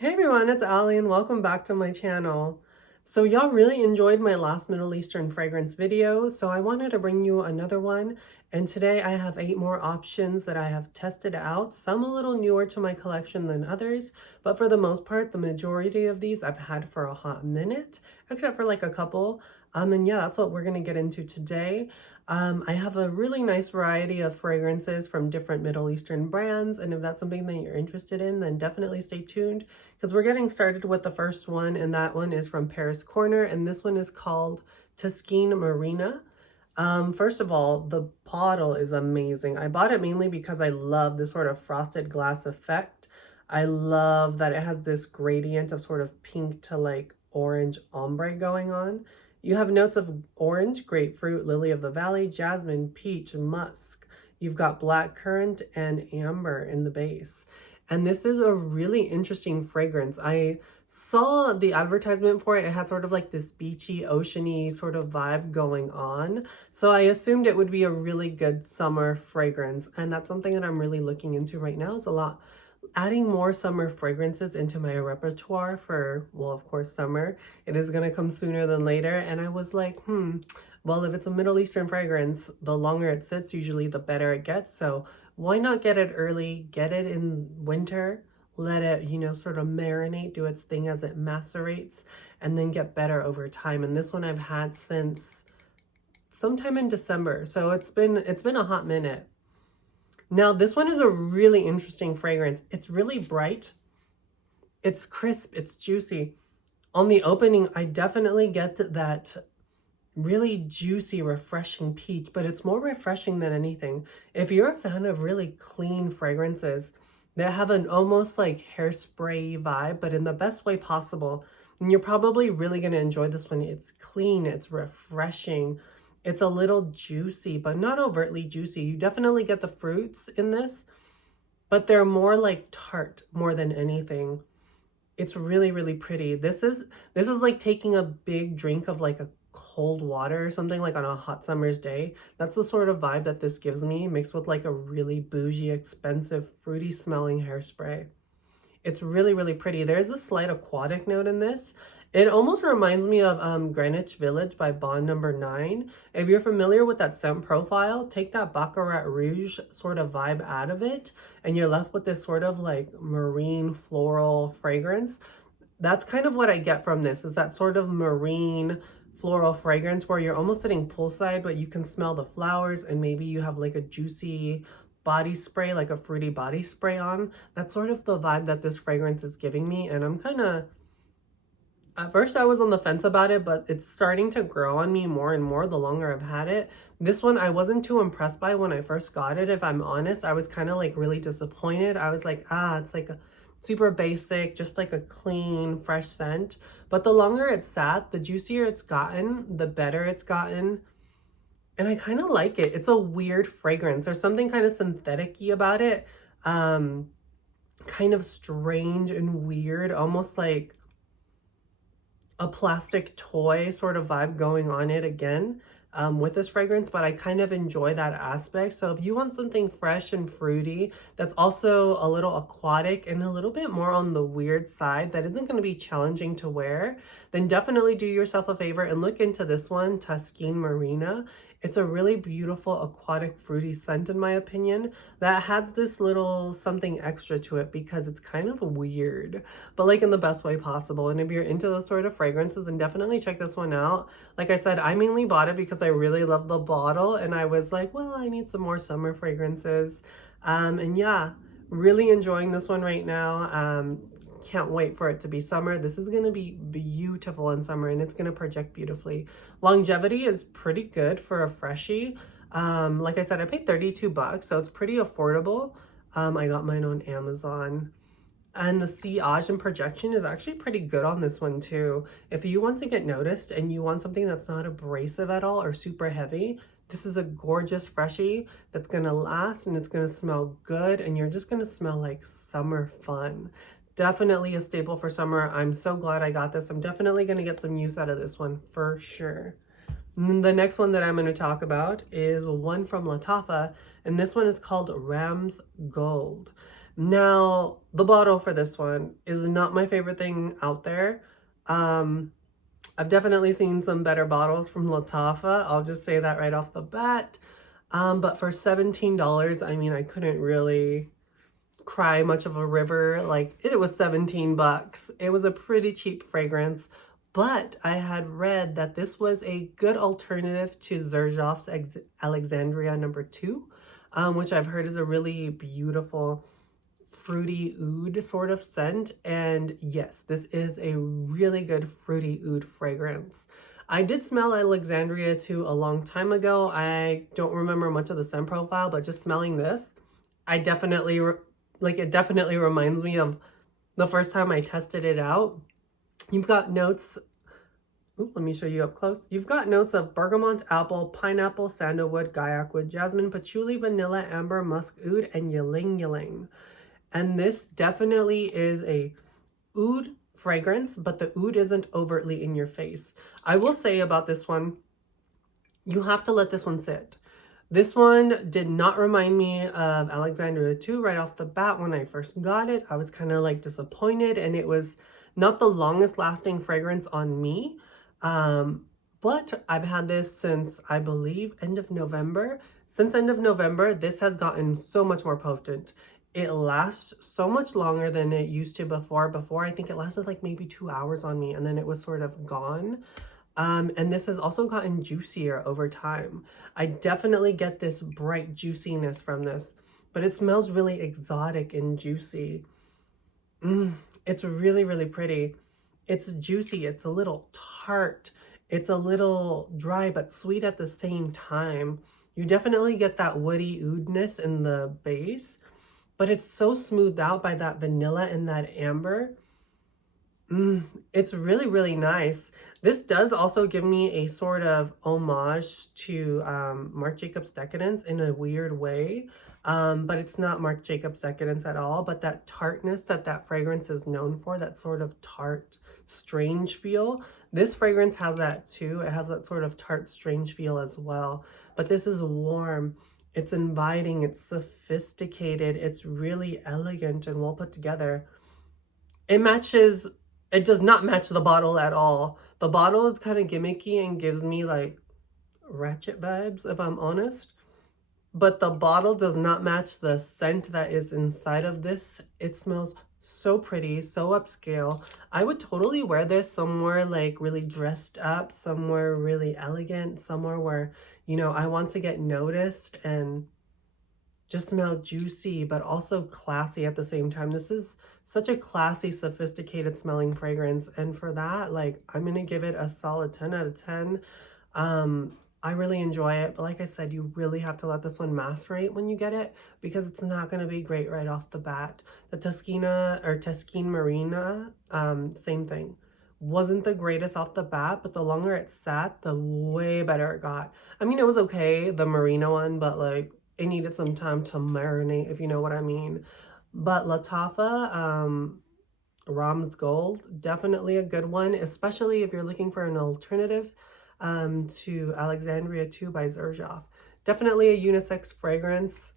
Hey everyone, it's Ally and welcome back to my channel. So y'all really enjoyed my last Middle Eastern fragrance video, so I wanted to bring you another one. And today I have 8 more options that I have tested out, some a little newer to my collection than others, but for the most part, the majority of these I've had for a hot minute, except for like a couple. And yeah, that's what we're gonna get into today. I have a really nice variety of fragrances from different Middle Eastern brands, and if that's something that you're interested in, then definitely stay tuned because we're getting started with the first one, and that one is from Paris Corner, and this one is called Tus Marina. First of all, the bottle is amazing. I bought it mainly because I love this sort of frosted glass effect. I love that it has this gradient of sort of pink to like orange ombre going on. You have notes of orange, grapefruit, lily of the valley, jasmine, peach, musk. You've got black currant and amber in the base. And this is a really interesting fragrance. I saw the advertisement for it. It had sort of like this beachy, oceany sort of vibe going on. So I assumed it would be a really good summer fragrance. And that's something that I'm really looking into right now, is a lot adding more summer fragrances into my repertoire for, well, of course, summer. It is going to come sooner than later. And I was like, well, if it's a Middle Eastern fragrance, the longer it sits, usually the better it gets. So why not get it early, get it in winter, let it, sort of marinate, do its thing as it macerates, and then get better over time. And this one I've had since sometime in December. So it's been a hot minute. Now, this one is a really interesting fragrance. It's really bright. It's crisp. It's juicy. On the opening, I definitely get that really juicy, refreshing peach, but it's more refreshing than anything. If you're a fan of really clean fragrances that have an almost like hairspray vibe, but in the best way possible, and you're probably really going to enjoy this one. It's clean. It's refreshing. It's a little juicy, but not overtly juicy. You definitely get the fruits in this, but they're more like tart more than anything. It's really, really pretty. This is like taking a big drink of like a cold water or something, like on a hot summer's day. That's the sort of vibe that this gives me, mixed with like a really bougie, expensive, fruity smelling hairspray. It's really, really pretty. There's a slight aquatic note in this. It almost reminds me of Greenwich Village by Bond Number 9. If you're familiar with that scent profile, take that Baccarat Rouge sort of vibe out of it, and you're left with this sort of like marine floral fragrance. That's kind of what I get from this, is that sort of marine floral fragrance where you're almost sitting poolside, but you can smell the flowers, and maybe you have like a juicy body spray, like a fruity body spray on. That's sort of the vibe that this fragrance is giving me, and I'm kind of, at first I was on the fence about it, but it's starting to grow on me more and more the longer I've had it. This one I wasn't too impressed by when I first got it, if I'm honest. I was kind of like really disappointed. I was like, it's like a super basic, just like a clean, fresh scent. But the longer it's sat, the juicier it's gotten, the better it's gotten. And I kind of like it. It's a weird fragrance. There's something kind of synthetic-y about it. Kind of strange and weird, almost like a plastic toy sort of vibe going on it again with this fragrance, but I kind of enjoy that aspect. So if you want something fresh and fruity that's also a little aquatic and a little bit more on the weird side that isn't going to be challenging to wear, then definitely do yourself a favor and look into this one, Tus Marina. It's a really beautiful aquatic fruity scent, in my opinion, that has this little something extra to it because it's kind of weird, but like in the best way possible. And if you're into those sort of fragrances, then definitely check this one out. Like I said, I mainly bought it because I really love the bottle, and I was like, well, I need some more summer fragrances. And yeah, really enjoying this one right now. Can't wait for it to be summer. This is going to be beautiful in summer, and it's going to project beautifully. Longevity is pretty good for a freshie. Like I said, I paid 32 bucks, so it's pretty affordable. I got mine on Amazon. And the sillage and projection is actually pretty good on this one too. If you want to get noticed and you want something that's not abrasive at all or super heavy, this is a gorgeous freshie that's gonna last, and it's gonna smell good, and you're just gonna smell like summer fun. Definitely a staple for summer. I'm so glad I got this. I'm definitely gonna get some use out of this one for sure. And the next one that I'm gonna talk about is one from Latafa, and this one is called Ram's Gold. Now, the bottle for this one is not my favorite thing out there. I've definitely seen some better bottles from Latafa. I'll just say that right off the bat. But for $17, I mean, I couldn't really cry much of a river. Like, it was 17 bucks. It was a pretty cheap fragrance, but I had read that this was a good alternative to Xerjoff's Alexandria #2, which I've heard is a really beautiful fruity oud sort of scent. And yes, this is a really good fruity oud fragrance. I did smell Alexandria too a long time ago. I don't remember much of the scent profile, but just smelling this, I definitely it definitely reminds me of the first time I tested it out. You've got notes. Ooh, let me show you up close. You've got notes of bergamot, apple, pineapple, sandalwood, guyakwood, jasmine, patchouli, vanilla, amber, musk oud, and ylang ylang. And this definitely is a oud fragrance, but the oud isn't overtly in your face. I will say about this one, you have to let this one sit. This one did not remind me of Alexandria 2 right off the bat when I first got it. I was kind of like disappointed, and it was not the longest lasting fragrance on me. But I've had this since, I believe, end of November. Since end of November, this has gotten so much more potent. It lasts so much longer than it used to before. Before, I think it lasted like maybe 2 hours on me, and then it was sort of gone. And this has also gotten juicier over time. I definitely get this bright juiciness from this, but it smells really exotic and juicy. It's really, really pretty. It's juicy. It's a little tart. It's a little dry but sweet at the same time. You definitely get that woody oudness in the base, but it's so smoothed out by that vanilla and that amber. It's really, really nice. This does also give me a sort of homage to Marc Jacobs Decadence in a weird way. But it's not Marc Jacobs Decadence at all. But that tartness that fragrance is known for, that sort of tart, strange feel, this fragrance has that too. It has that sort of tart, strange feel as well. But this is warm. It's inviting. It's sophisticated. It's really elegant and well put together. It does not match the bottle at all. The bottle is kind of gimmicky and gives me like ratchet vibes, if I'm honest. But the bottle does not match the scent that is inside of this. It smells so pretty, so upscale. I would totally wear this somewhere like really dressed up, somewhere really elegant, somewhere where, you know, I want to get noticed and just smell juicy, but also classy at the same time. This is such a classy, sophisticated smelling fragrance. And for that, like, I'm going to give it a solid 10 out of 10. I really enjoy it. But like I said, you really have to let this one macerate when you get it, because it's not going to be great right off the bat. The Tus Marina, same thing. Wasn't the greatest off the bat, but the longer it sat, the way better it got. I mean, it was okay, the Marina one, but like, it needed some time to marinate, if you know what I mean. But Latafa, Ram's Gold, definitely a good one, especially if you're looking for an alternative to Alexandria 2 by Xerjoff. Definitely a unisex fragrance.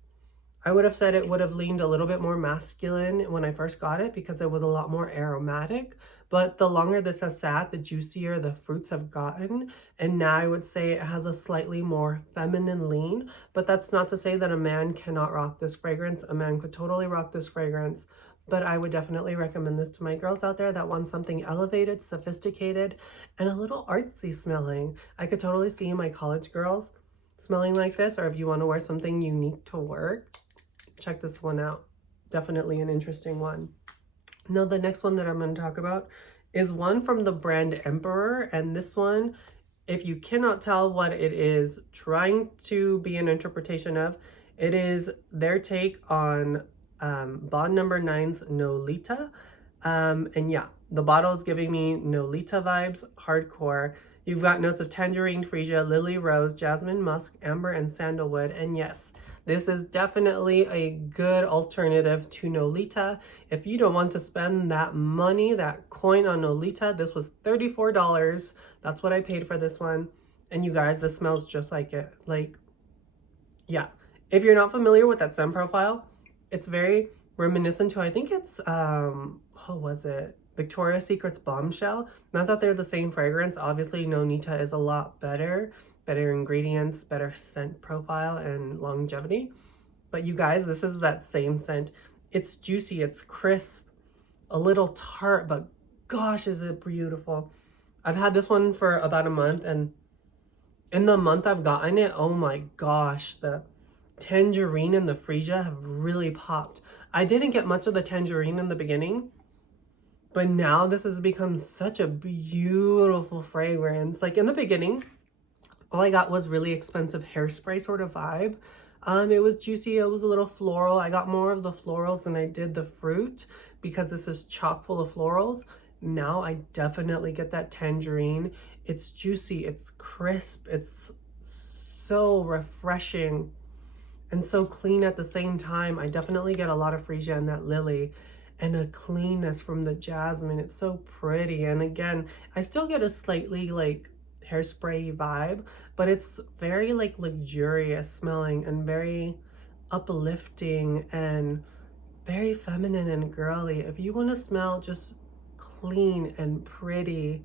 I would have said it would have leaned a little bit more masculine when I first got it because it was a lot more aromatic. But the longer this has sat, the juicier the fruits have gotten. And now I would say it has a slightly more feminine lean. But that's not to say that a man cannot rock this fragrance. A man could totally rock this fragrance. But I would definitely recommend this to my girls out there that want something elevated, sophisticated, and a little artsy smelling. I could totally see my college girls smelling like this, or if you want to wear something unique to work, check this one out. Definitely an interesting one. Now, the next one that I'm going to talk about is one from the brand Emperor. And this one, if you cannot tell what it is trying to be an interpretation of, it is their take on Bond Number 9's Nolita. And yeah, the bottle is giving me Nolita vibes, hardcore. You've got notes of tangerine, freesia, lily rose, jasmine, musk, amber, and sandalwood. And yes, this is definitely a good alternative to Nolita. If you don't want to spend that money, that coin on Nolita, this was $34. That's what I paid for this one. And you guys, this smells just like it. Like, yeah. If you're not familiar with that scent profile, it's very reminiscent to, I think it's, what was it? Victoria's Secret's Bombshell. Not that they're the same fragrance. Obviously, Nonita is a lot better. Better ingredients, better scent profile, and longevity. But you guys, this is that same scent. It's juicy, it's crisp, a little tart, but gosh, is it beautiful. I've had this one for about a month, and in the month I've gotten it, oh my gosh, the tangerine and the freesia have really popped. I didn't get much of the tangerine in the beginning, but now this has become such a beautiful fragrance. Like in the beginning, all I got was really expensive hairspray sort of vibe. It was juicy, it was a little floral. I got more of the florals than I did the fruit because this is chock full of florals. Now I definitely get that tangerine. It's juicy, it's crisp, it's so refreshing and so clean at the same time. I definitely get a lot of freesia in that lily and a cleanness from the jasmine. It's so pretty. And again, I still get a slightly like hairspray vibe, but it's very like luxurious smelling and very uplifting and very feminine and girly. If you want to smell just clean and pretty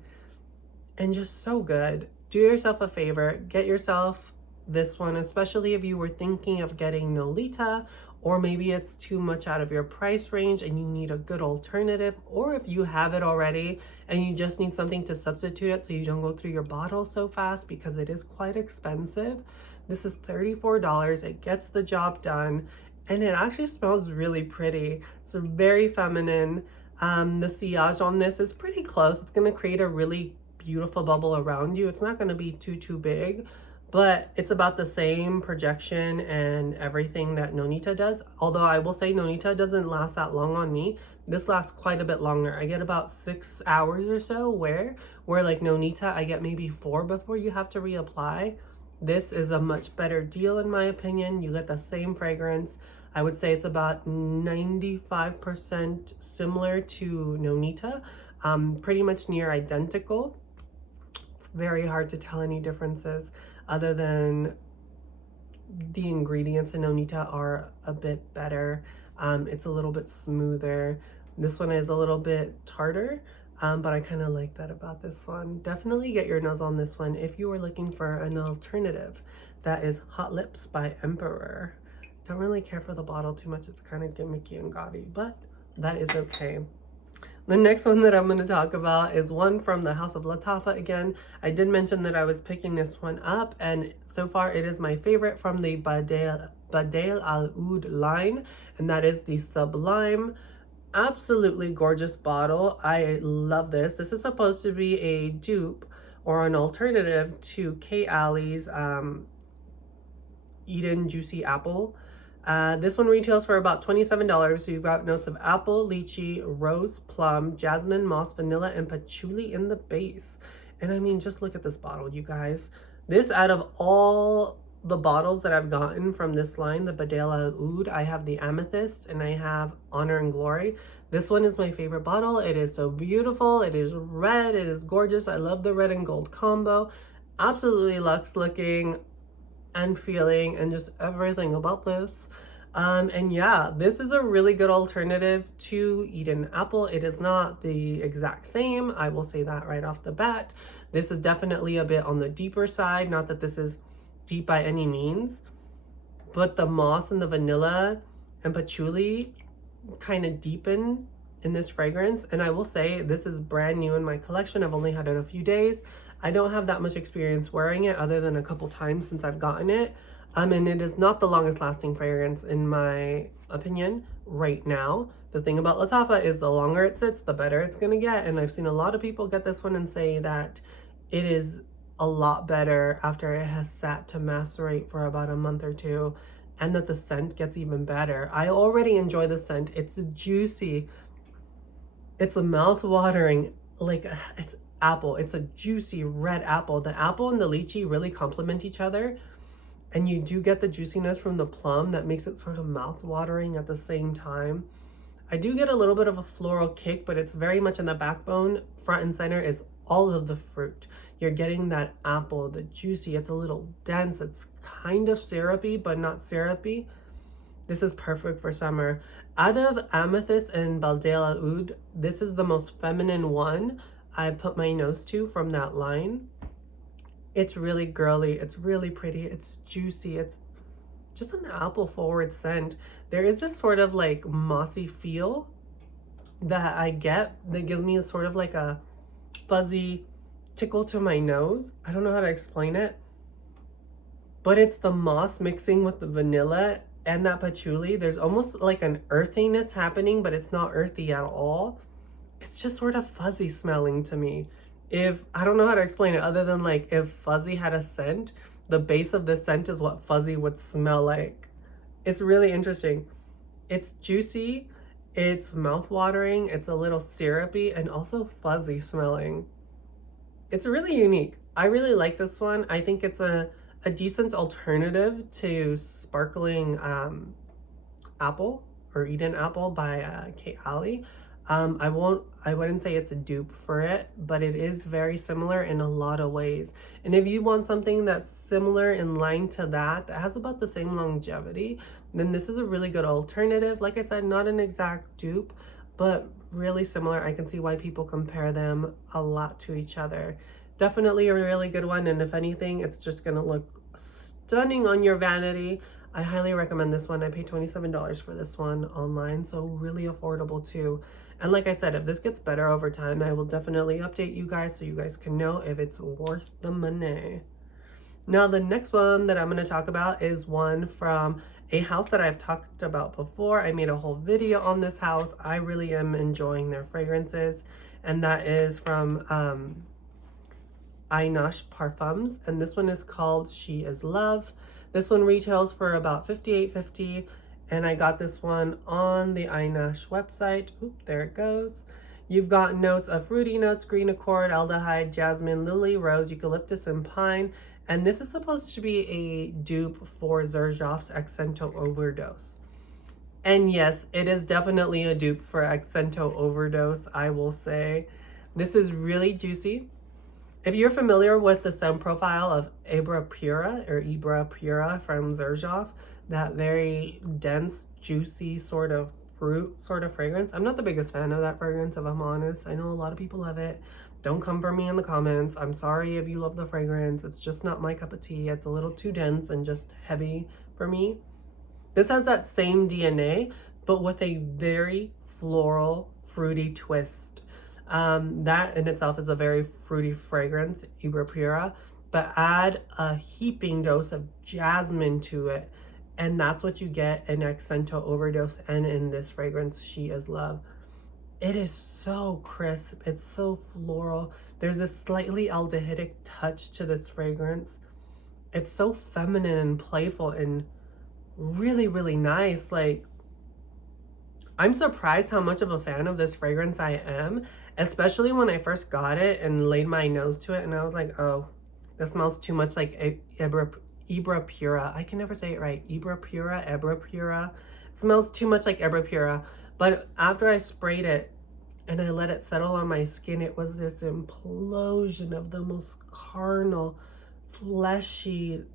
and just so good, do yourself a favor, get yourself this one, especially if you were thinking of getting Nolita, or maybe it's too much out of your price range and you need a good alternative, or if you have it already and you just need something to substitute it so you don't go through your bottle so fast because it is quite expensive. This is $34. It gets the job done and it actually smells really pretty. It's very feminine. The sillage on this is pretty close. It's going to create a really beautiful bubble around you. It's not going to be too big, but it's about the same projection and everything that Nonita does. Although I will say Nonita doesn't last that long on me. This lasts quite a bit longer. I get about 6 hours or so, where like Nonita, I get maybe 4 before you have to reapply. This is a much better deal in my opinion. You get the same fragrance. I would say it's about 95% similar to Nonita, pretty much near identical. It's very hard to tell any differences other than the ingredients in Nonita are a bit better. It's a little bit smoother. This one is a little bit tartar, but I kind of like that about this one. Definitely get your nose on this one if you are looking for an alternative. That is Hot Lips by Emperor. Don't really care for the bottle too much. It's kind of gimmicky and gaudy, but that is okay. The next one that I'm going to talk about is one from the House of Lattafa again. I did mention that I was picking this one up, and so far it is my favorite from the Badel Al Oud line, and that is the Sublime. Absolutely gorgeous bottle. I love this. This is supposed to be a dupe or an alternative to Kate Alley's Eden Juicy Apple. This one retails for about $27. So you've got notes of apple, lychee, rose, plum, jasmine, moss, vanilla, and patchouli in the base. And I mean, just look at this bottle, you guys. This, out of all the bottles that I've gotten from this line, the Badel Al Oud, I have the Amethyst and I have Honor and Glory. This one is my favorite bottle. It is so beautiful. It is red. It is gorgeous. I love the red and gold combo. Absolutely luxe looking and feeling and just everything about this. And yeah, this is a really good alternative to Eden Apple. It is not the exact same, I will say that right off the bat. This is definitely a bit on the deeper side, not that this is deep by any means, but the moss and the vanilla and patchouli kind of deepen in this fragrance. And I will say this is brand new in my collection. I've only had it a few days. I don't have that much experience wearing it other than a couple times since I've gotten it. And it is not the longest lasting fragrance in my opinion right now. The thing about Lattafa is the longer it sits, the better it's gonna get. And I've seen a lot of people get this one and say that it is a lot better after it has sat to macerate for about a month or two, and that the scent gets even better. I already enjoy the scent. It's juicy. It's a mouth-watering, like it's apple. It's a juicy red apple. The apple and the lychee really complement each other. And you do get the juiciness from the plum that makes it sort of mouth-watering at the same time. I do get a little bit of a floral kick, but it's very much in the backbone. Front and center is all of the fruit. You're getting that apple, the juicy. It's a little dense. It's kind of syrupy, but not syrupy. This is perfect for summer. Out of Amethyst and Baldea Oud, this is the most feminine one I put my nose to from that line. It's really girly, it's really pretty, it's juicy, it's just an apple forward scent. There is this sort of like mossy feel that I get that gives me a sort of like a fuzzy tickle to my nose. I don't know how to explain it, but it's the moss mixing with the vanilla and that patchouli. There's almost like an earthiness happening, but it's not earthy at all. It's just sort of fuzzy smelling to me. If I don't know how to explain it other than like if fuzzy had a scent, the base of this scent is what fuzzy would smell like. It's really interesting. It's juicy, it's mouth-watering, it's a little syrupy, and also fuzzy smelling. It's really unique. I really like this one. I think it's a decent alternative to Sparkling Apple or Eden Apple by Kate Alley. I wouldn't say it's a dupe for it, but it is very similar in a lot of ways. And if you want something that's similar in line to that has about the same longevity, then this is a really good alternative. Like I said, not an exact dupe, but really similar. I can see why people compare them a lot to each other. Definitely a really good one. And if anything, it's just gonna look stunning on your vanity. I highly recommend this one. I paid $27 for this one online, so really affordable too. And like I said, if this gets better over time, I will definitely update you guys so you guys can know if it's worth the money. Now, the next one that I'm going to talk about is one from a house that I've talked about before. I made a whole video on this house. I really am enjoying their fragrances, and that is from Eyenash Parfums, and this one is called She Is Love. This one retails for about $58.50, and I got this one on the Eyenash website. Oop, there it goes. You've got notes of fruity notes, green accord, aldehyde, jasmine, lily, rose, eucalyptus, and pine. And this is supposed to be a dupe for Xerjoff's Accento Overdose. And yes, it is definitely a dupe for Accento Overdose, I will say. This is really juicy. If you're familiar with the scent profile of Ibra Pura from Xerjoff, that very dense, juicy sort of fruit sort of fragrance. I'm not the biggest fan of that fragrance, if I'm honest. I know a lot of people love it. Don't come for me in the comments. I'm sorry if you love the fragrance. It's just not my cup of tea. It's a little too dense and just heavy for me. This has that same DNA, but with a very floral, fruity twist. That in itself is a very fruity fragrance, Ibra Pura, but add a heaping dose of jasmine to it. And that's what you get in Accento Overdose and in this fragrance, She Is Love. It is so crisp. It's so floral. There's a slightly aldehydic touch to this fragrance. It's so feminine and playful and really, really nice. Like, I'm surprised how much of a fan of this fragrance I am, especially when I first got it and laid my nose to it and I was like, oh, this smells too much like Ibra Pura. I can never say it right. Ibra Pura. It smells too much like Ibra Pura. But after I sprayed it and I let it settle on my skin, it was this implosion of the most carnal, fleshy,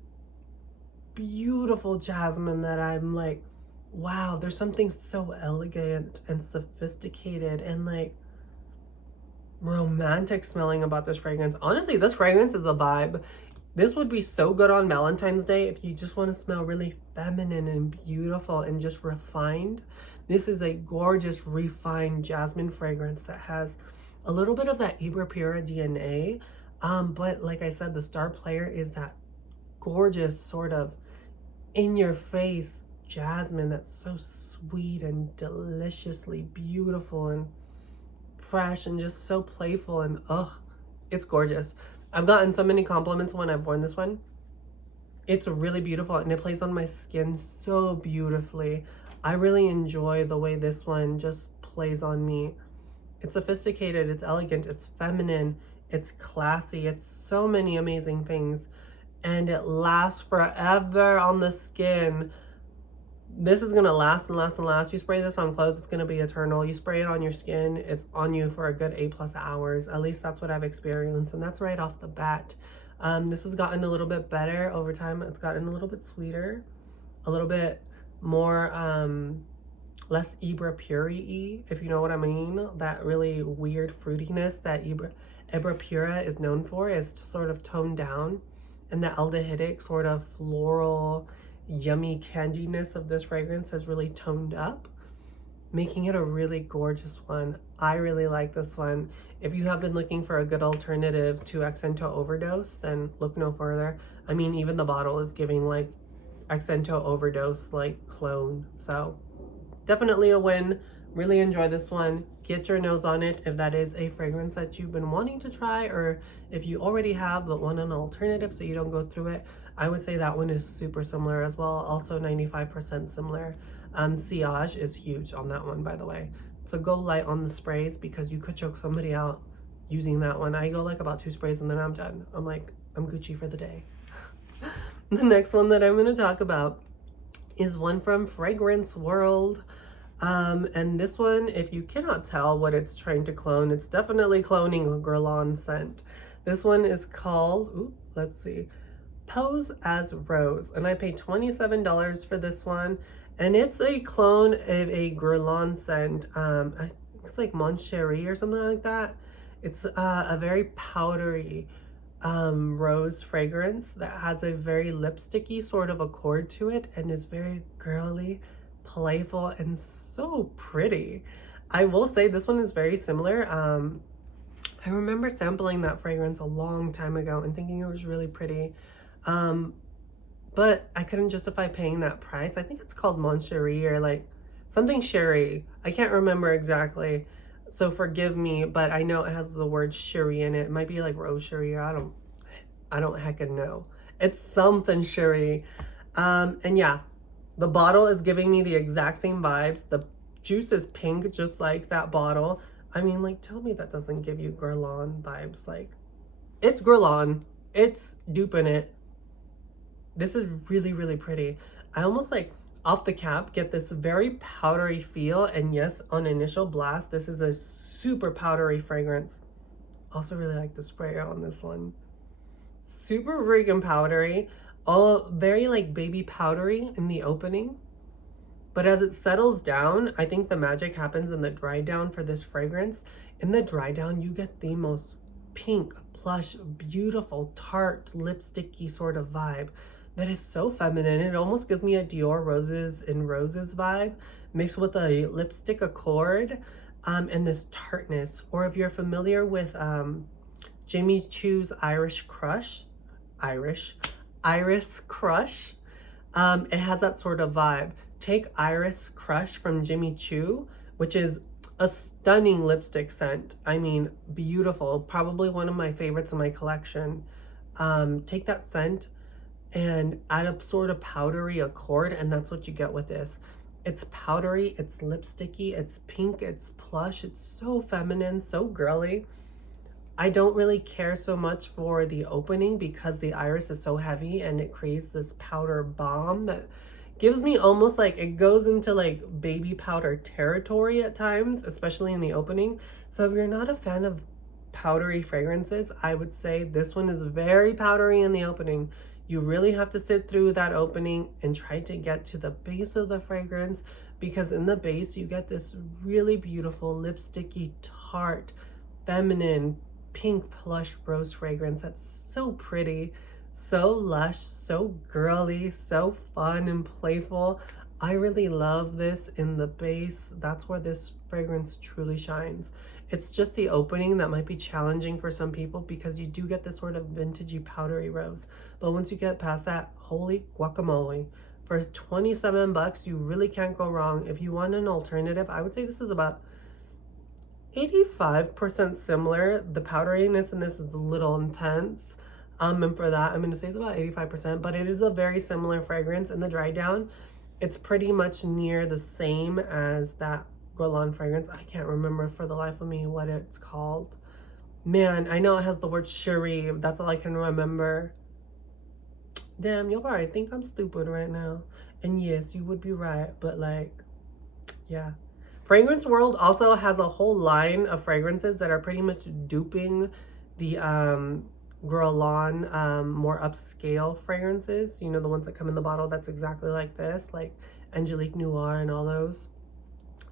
beautiful jasmine that I'm like, wow, there's something so elegant and sophisticated and like romantic smelling about this fragrance. Honestly, this fragrance is a vibe. This would be so good on Valentine's Day if you just want to smell really feminine and beautiful and just refined. This is a gorgeous, refined jasmine fragrance that has a little bit of that Ibra Pura DNA. But like I said, the star player is that gorgeous sort of in-your-face jasmine that's so sweet and deliciously beautiful and fresh and just so playful, and it's gorgeous. I've gotten so many compliments when I've worn this one. It's really beautiful and it plays on my skin so beautifully. I really enjoy the way this one just plays on me. It's sophisticated, it's elegant, it's feminine, it's classy, it's so many amazing things. And it lasts forever on the skin. This is gonna last and last and last. You spray this on clothes, it's gonna be eternal. You spray it on your skin, it's on you for a good 8+ hours. At least that's what I've experienced, and that's right off the bat. This has gotten a little bit better over time. It's gotten a little bit sweeter, a little bit more less Ibra Puri-y, if you know what I mean. That really weird fruitiness that Ibra Pura is known for is sort of toned down. And the aldehydic sort of floral, yummy candiness of this fragrance has really toned up, making it a really gorgeous one. I really like this one. If you have been looking for a good alternative to Accento Overdose, then look no further. I mean, even the bottle is giving like Accento Overdose like clone. So definitely a win. Really enjoy this one. Get your nose on it if that is a fragrance that you've been wanting to try, or if you already have but want an alternative so you don't go through it. I would say that one is super similar as well. Also 95% similar. Sillage is huge on that one, by the way. So go light on the sprays because you could choke somebody out using that one. I go like about 2 sprays and then I'm done. I'm like, I'm Gucci for the day. The next one that I'm going to talk about is one from Fragrance World. And this one, if you cannot tell what it's trying to clone, it's definitely cloning a Guerlain scent. This one is called, let's see, Pose as Rose. And I paid $27 for this one. And it's a clone of a Guerlain scent. It's like Mon Cherie or something like that. It's a very powdery rose fragrance that has a very lipsticky sort of accord to it and is very girly, playful, and so pretty. I will say this one is very similar. I remember sampling that fragrance a long time ago and thinking it was really pretty. But I couldn't justify paying that price. I think it's called Mon Cherie or like something Cherie. I can't remember exactly. So forgive me, but I know it has the word Cherie in it. It might be like Rose Cherie, or I don't heckin' know. It's something Cherie. And yeah, the bottle is giving me the exact same vibes. The juice is pink, just like that bottle. I mean, like, tell me that doesn't give you Guerlain vibes. Like, it's Guerlain. It's duping it. This is really, really pretty. I almost like off the cap get this very powdery feel. And yes, on initial blast, this is a super powdery fragrance. Also really like the sprayer on this one. Super freaking powdery. All very like baby powdery in the opening. But as it settles down, I think the magic happens in the dry down for this fragrance. In the dry down, you get the most pink, plush, beautiful, tart, lipsticky sort of vibe that is so feminine. It almost gives me a Dior Roses and Roses vibe mixed with a lipstick accord and this tartness. Or if you're familiar with Jimmy Choo's Iris Crush, it has that sort of vibe. Take Iris Crush from Jimmy Choo, which is a stunning lipstick scent. I mean, beautiful. Probably one of my favorites in my collection. Take that scent and add a sort of powdery accord, and that's what you get with this. It's powdery, it's lipsticky, it's pink, it's plush, it's so feminine, so girly. I don't really care so much for the opening because the iris is so heavy and it creates this powder bomb that gives me almost like it goes into like baby powder territory at times, especially in the opening. So if you're not a fan of powdery fragrances, I would say this one is very powdery in the opening. You really have to sit through that opening and try to get to the base of the fragrance, because in the base you get this really beautiful lipsticky, tart, feminine, pink plush rose fragrance that's so pretty, so lush, so girly, so fun and playful. I really love this in the base. That's where this fragrance truly shines. It's just the opening that might be challenging for some people because you do get this sort of vintagey powdery rose. But once you get past that, holy guacamole. For 27 bucks, you really can't go wrong. If you want an alternative, I would say this is about 85% similar. The powderiness in this is a little intense. And for that, I'm going to say it's about 85%, but it is a very similar fragrance. In the dry down, it's pretty much near the same as that Guerlain fragrance. I can't remember for the life of me what it's called. Man, I know it has the word Cherie. That's all I can remember. Damn, you'll probably think I'm stupid right now. And yes, you would be right, but like, yeah. Fragrance World also has a whole line of fragrances that are pretty much duping the Guerlain more upscale fragrances. You know, the ones that come in the bottle that's exactly like this, like Angelique Noir and all those.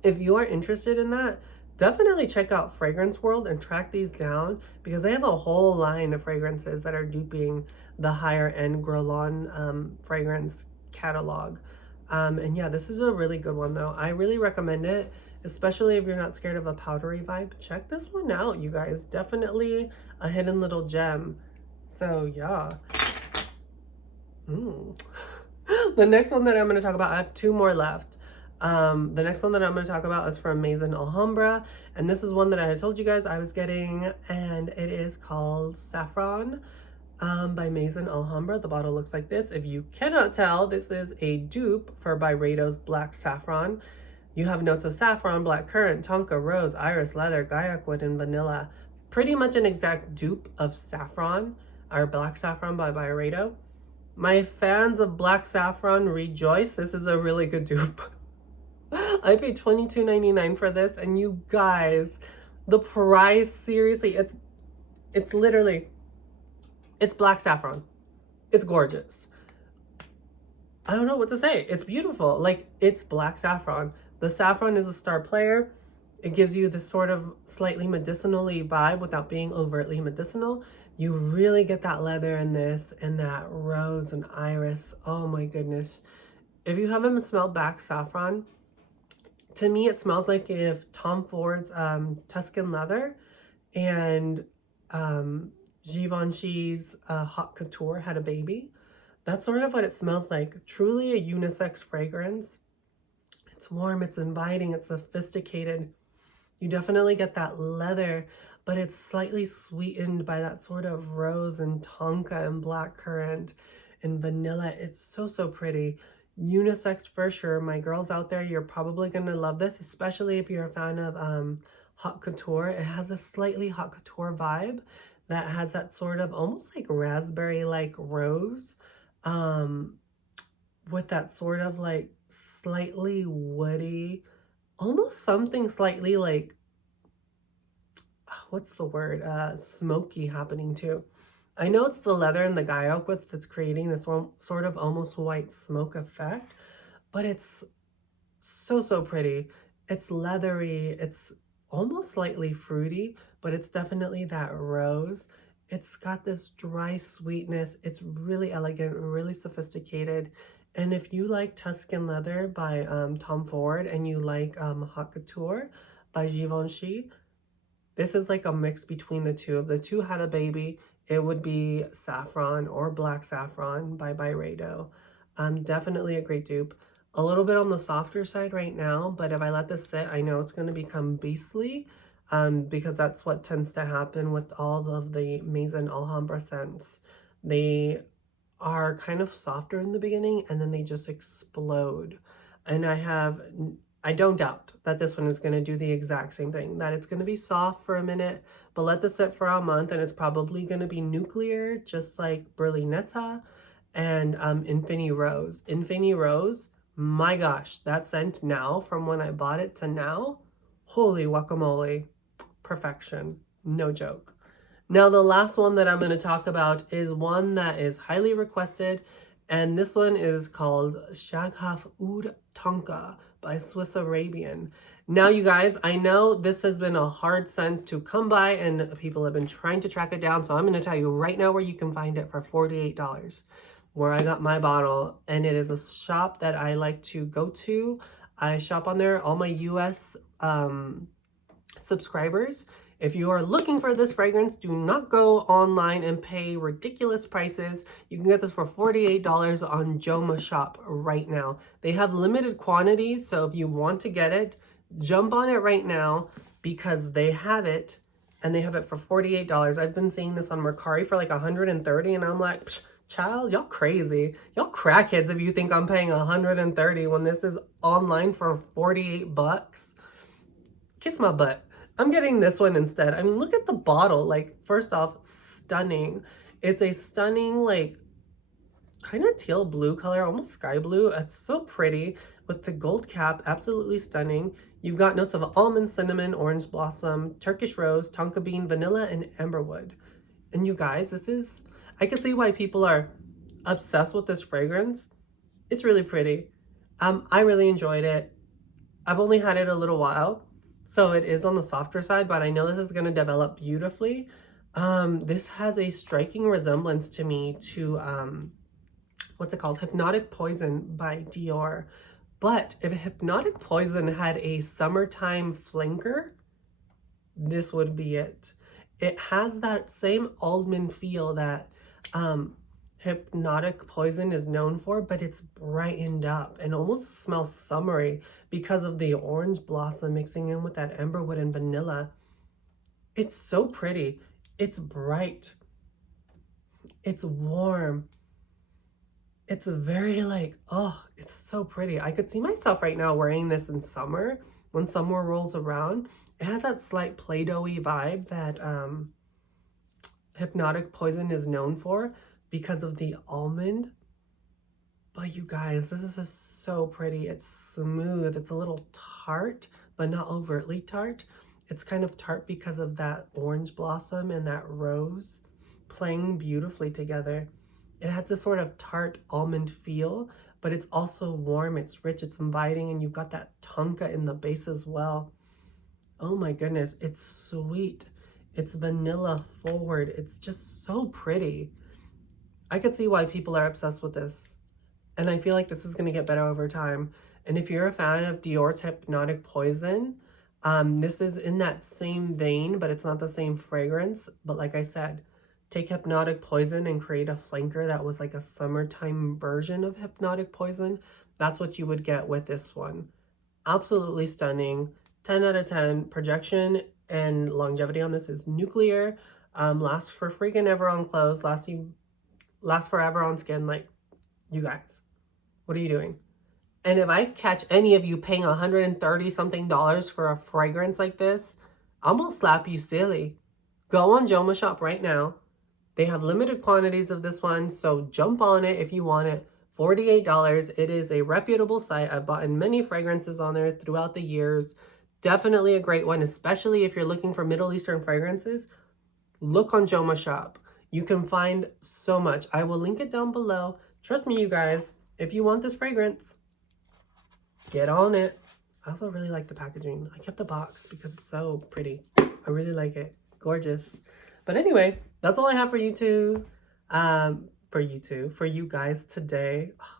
If you are interested in that, definitely check out Fragrance World and track these down because they have a whole line of fragrances that are duping the higher end Guerlain fragrance catalog. And yeah, this is a really good one though. I really recommend it, especially if you're not scared of a powdery vibe. Check this one out, you guys. Definitely a hidden little gem. So yeah. The next one that I'm going to talk about, I have two more left. The next one that I'm going to talk about is from Maison Alhambra, and this is one that I had told you guys I was getting, and it is called Saffron by Maison Alhambra. The bottle looks like this. If you cannot tell, this is a dupe for Byredo's Black Saffron. You have notes of saffron, black currant, tonka, rose, iris, leather, guaiac wood, and vanilla. Pretty much an exact dupe of Saffron, or Black Saffron by Byredo. My fans of Black Saffron rejoice. This is a really good dupe. I paid $22.99 for this, and you guys, the price, seriously, it's literally, it's Black Saffron. It's gorgeous. I don't know what to say. It's beautiful. Like, it's Black Saffron. The saffron is a star player. It gives you this sort of slightly medicinally vibe without being overtly medicinal. You really get that leather in this and that rose and iris. Oh my goodness. If you haven't smelled Black Saffron, to me it smells like if Tom Ford's Tuscan Leather and Givenchy's Haute Couture had a baby. That's sort of what it smells like. Truly a unisex fragrance. It's warm, it's inviting, it's sophisticated. You definitely get that leather, but it's slightly sweetened by that sort of rose and tonka and black currant and vanilla. It's so, so pretty. Unisex for sure. My girls out there, you're probably going to love this, especially if you're a fan of Haute Couture. It has a slightly Haute Couture vibe that has that sort of almost like raspberry-like rose with that sort of like slightly woody, almost something slightly like, what's the word, smoky happening too. I know it's the leather and the guaiac wood that's creating this sort of almost white smoke effect, but it's so, so pretty. It's leathery, it's almost slightly fruity, but it's definitely that rose. It's got this dry sweetness. It's really elegant, really sophisticated. And if you like Tuscan Leather by Tom Ford and you like Haute Couture by Givenchy, this is like a mix between the two. If the two had a baby, it would be Saffron or Black Saffron by Byredo. Definitely a great dupe. A little bit on the softer side right now, but if I let this sit, I know it's going to become beastly because that's what tends to happen with all of the Maison Alhambra scents. They are kind of softer in the beginning and then they just explode. And I don't doubt that this one is going to do the exact same thing, that it's going to be soft for a minute, but let this sit for a month and it's probably going to be nuclear, just like Berlinetta and Infinity Rose. Infinity Rose, my gosh, that scent now from when I bought it to now, holy guacamole, perfection, no joke. Now, the last one that I'm going to talk about is one that is highly requested, and this one is called Shaga Oud Tonka by Swiss Arabian. Now, you guys, I know this has been a hard scent to come by, and people have been trying to track it down, so I'm going to tell you right now where you can find it for $48, where I got my bottle, and it is a shop that I like to go to. I shop on there, all my US subscribers. If you are looking for this fragrance, do not go online and pay ridiculous prices. You can get this for $48 on Joma Shop right now. They have limited quantities, so if you want to get it, jump on it right now because they have it, and they have it for $48. I've been seeing this on Mercari for like $130, and I'm like, child, y'all crazy. Y'all crackheads if you think I'm paying $130 when this is online for 48 bucks. Kiss my butt. I'm getting this one instead. I mean, look at the bottle. Like, first off, stunning. It's a stunning, like, kind of teal blue color, almost sky blue. It's so pretty with the gold cap. Absolutely stunning. You've got notes of almond, cinnamon, orange blossom, Turkish rose, tonka bean, vanilla, and amberwood. And you guys, this is, I can see why people are obsessed with this fragrance. It's really pretty. I really enjoyed it. I've only had it a little while, so it is on the softer side, but I know this is going to develop beautifully. This has a striking resemblance to me to, what's it called? Hypnotic Poison by Dior. But if Hypnotic Poison had a summertime flanker, this would be it. It has that same almond feel that Hypnotic Poison is known for, but it's brightened up and almost smells summery because of the orange blossom mixing in with that amberwood and vanilla. It's so pretty. It's bright. It's warm. It's very like, oh, it's so pretty. I could see myself right now wearing this in summer when summer rolls around. It has that slight Play-Doh-y vibe that Hypnotic Poison is known for because of the almond. But you guys, this is just so pretty. It's smooth. It's a little tart, but not overtly tart. It's kind of tart because of that orange blossom and that rose playing beautifully together. It has this sort of tart almond feel, but it's also warm, it's rich, it's inviting, and you've got that tonka in the base as well. Oh my goodness, it's sweet. It's vanilla forward. It's just so pretty. I could see why people are obsessed with this. And I feel like this is going to get better over time. And if you're a fan of Dior's Hypnotic Poison, this is in that same vein, but it's not the same fragrance. But like I said, take Hypnotic Poison and create a flanker that was like a summertime version of Hypnotic Poison. That's what you would get with this one. Absolutely stunning. 10 out of 10. Projection and longevity on this is nuclear. Lasts for freaking ever on clothes. Lasts forever on skin. Like, you guys, what are you doing? And if I catch any of you paying $130 something for a fragrance like this, I'm gonna slap you silly. Go on Joma Shop right now. They have limited quantities of this one, so jump on it if you want it. $48. It is a reputable site. I've bought in many fragrances on there throughout the years. Definitely a great one, especially if you're looking for Middle Eastern fragrances. Look on Joma Shop. You can find so much. I will link it down below. Trust me, you guys, if you want this fragrance, get on it. I also really like the packaging. I kept the box because it's so pretty. I really like it. Gorgeous. But anyway, that's all I have for you two. For you guys today. Oh,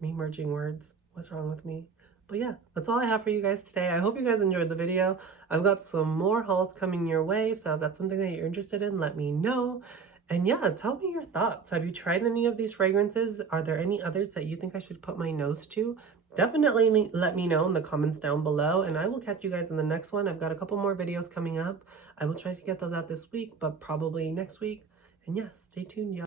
me merging words. What's wrong with me? But yeah, that's all I have for you guys today. I hope you guys enjoyed the video. I've got some more hauls coming your way, so if that's something that you're interested in, let me know. And yeah, tell me your thoughts. Have you tried any of these fragrances? Are there any others that you think I should put my nose to? Definitely let me know in the comments down below, and I will catch you guys in the next one. I've got a couple more videos coming up. I will try to get those out this week, but probably next week. And yeah, stay tuned, y'all.